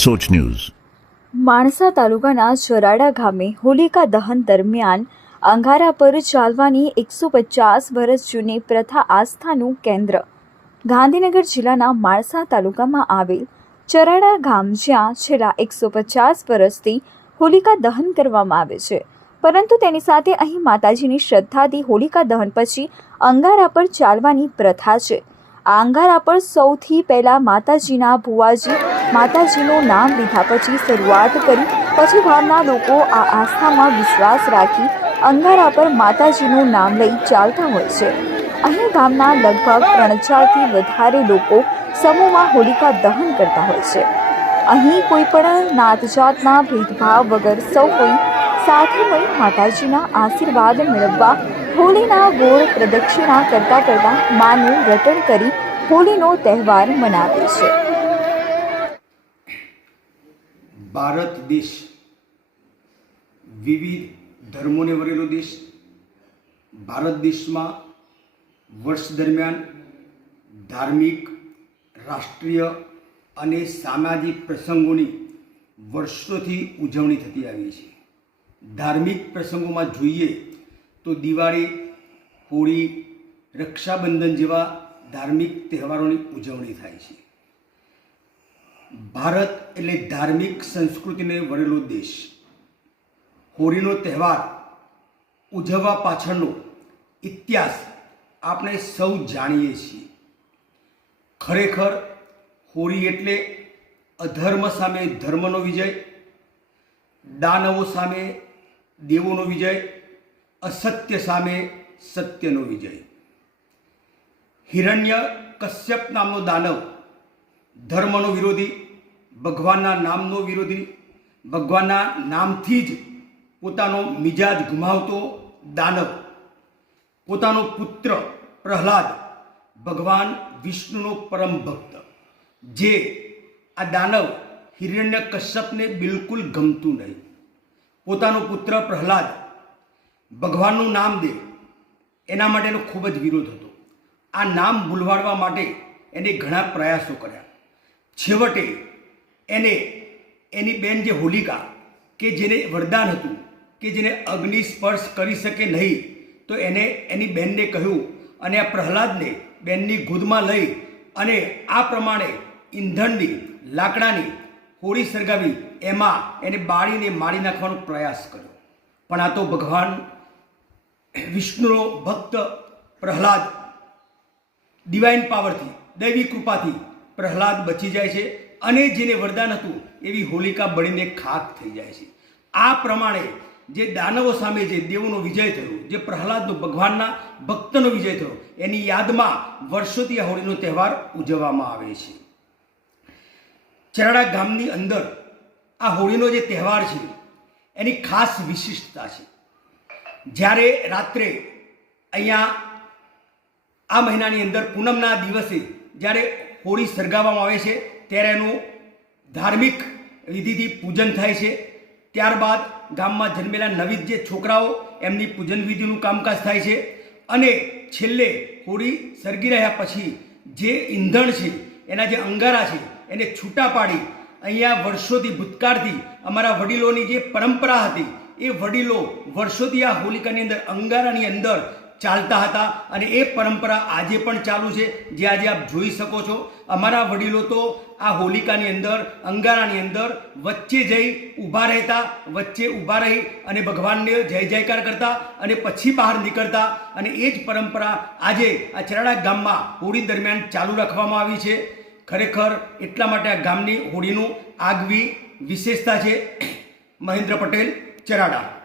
સોચ news. Mansa તાલુકાના ચોરાડા ગામે હોલિકા દહન દરમિયાન અંગારા પર ચાલવાની એકસો પચાસ વર્ષ જૂની પ્રથા આસ્થાનું કેન્દ્ર. ગાંધીનગર જિલ્લાના માણસા તાલુકામાં આવેલ ચરાડા ગામ જ્યાં છેલ્લા એકસો પચાસ વર્ષથી હોલિકા દહન કરવામાં આવે છે. પરંતુ તેની સાથે અહીં માતાજીની શ્રદ્ધાથી હોલિકા દહન પછી અંગારા પર ચાલવાની પ્રથા છે. આ અંગારા પર સૌથી પહેલાં માતાજીના ભુવાજી, માતાજીનું નામ લીધા પછી શરૂઆત કરી. પછી ગામના લોકો આ આસ્થામાં વિશ્વાસ રાખી અંગારા પર માતાજીનું નામ લઈ ચાલતા હોય છે. અહીં ગામના લગભગ ત્રણ હજારથી વધારે લોકો સમૂહમાં હોલિકા દહન કરતા હોય છે. અહીં કોઈ પણ નાત ભેદભાવ વગર સૌ કોઈ સાથે મળી માતાજીના આશીર્વાદ મેળવવા હોળીના ગોળ પ્રદક્ષિણા કરતા કરતા માનું રટણ કરી હોળીનો તહેવાર મનાવે છે. ભારત દેશ વિવિધ ધર્મોને વરેલો દેશ. ભારત દેશમાં વર્ષ દરમિયાન ધાર્મિક, રાષ્ટ્રીય અને સામાજિક પ્રસંગોની વર્ષોથી ઉજવણી થતી આવી છે. ધાર્મિક પ્રસંગોમાં જોઈએ તો દિવાળી, હોળી, રક્ષાબંધન જેવા ધાર્મિક તહેવારોની ઉજવણી થાય છે. ભારત એટલે ધાર્મિક સંસ્કૃતિને વરેલો દેશ. હોળીનો તહેવાર ઉજવવા પાછળનો ઇતિહાસ આપણે સૌ જાણીએ છીએ. ખરેખર હોળી એટલે અધર્મ સામે ધર્મનો વિજય, દાનવો સામે દેવોનો વિજય અસત્ય સામે સત્યનો વિજય. હિરણ્ય કશ્યપ નામનો દાનવ, ધર્મનો વિરોધી, ભગવાનના નામનો વિરોધી, ભગવાનના નામથી જ પોતાનો મિજાજ ગુમાવતો દાનવ, પોતાનો પુત્ર પ્રહલાદ, ભગવાન વિષ્ણુનો પરમ ભક્ત, જે આ દાનવ હિરણ્ય કશ્યપને બિલકુલ ગમતું નહીં. પોતાનો પુત્ર પ્રહલાદ ભગવાનનું નામ દે. એના માટેનો ખૂબ જ વિરોધ હતો. આ નામ ભૂલવાડવા માટે એને ઘણા પ્રયાસો કર્યા. છેવટે એને એની બેન જે હોલિકા, કે જેને વરદાન હતું, કે જેને અગ્નિ સ્પર્શ કરી શકે નહીં, તો એને એની બેનને કહ્યું અને આ પ્રહલાદને બેનની ગુદમાં લઈ અને આ પ્રમાણે ઈંધણની, લાકડાની હોળી સળગાવી એમાં એને બાળીને મારી નાખવાનો પ્રયાસ કર્યો. પણ આ તો ભગવાન વિષ્ણુનો ભક્ત પ્રહલાદ ડિવાઇન પાવરથી દૈવી કૃપાથી પ્રહલાદ બચી જાય છે અને જેને વરદાન હતું એવી હોલિકા બળીને ખાક થઈ જાય છે. આ પ્રમાણે જે દાનવો સામે જે દેવોનો વિજય થયો, જે પ્રહલાદનો ભગવાનના ભક્તનો વિજય થયો, એની યાદમાં વર્ષોથી આ હોળીનો તહેવાર ઉજવવામાં આવે છે. ચરાડા ગામની અંદર આ હોળીનો જે તહેવાર છે, એની ખાસ વિશિષ્ટતા છે. જ્યારે રાત્રે અહીંયા આ મહિનાની અંદર પૂનમના દિવસે જ્યારે હોળી સળગાવવામાં આવે છે, ત્યારે એનું ધાર્મિક વિધિથી પૂજન થાય છે. ત્યારબાદ ગામમાં જન્મેલા નવી જે છોકરાઓ, એમની પૂજન વિધિનું કામકાજ થાય છે. અને છેલ્લે હોળી સળગી રહ્યા પછી જે ઈંધણ છે, એના જે અંગારા છે, એને છૂટા પાડી અહીંયા વર્ષોથી ભૂતકાળથી અમારા વડીલોની જે પરંપરા હતી એ વડીલો વર્ષોથી આ હોલિકાની અંદર, અંગારાની અંદર ચાલતા હતા અને એ પરંપરા આજે પણ ચાલુ છે, જે આજે આપ જોઈ શકો છો. અમારા વડીલો તો આ હોલિકાની અંદર, અંગારાની અંદર વચ્ચે જઈ ઊભા રહેતા, વચ્ચે ઊભા રહી અને ભગવાનને જય જયકાર કરતા અને પછી બહાર નીકળતા અને એ જ પરંપરા આજે આ ચરાડા ગામમાં હોળી દરમિયાન ચાલુ રાખવામાં આવી છે. ખરેખર એટલા માટે આ ગામની હોળીનું આગવી વિશેષતા છે. મહેન્દ્ર પટેલ ચરાડા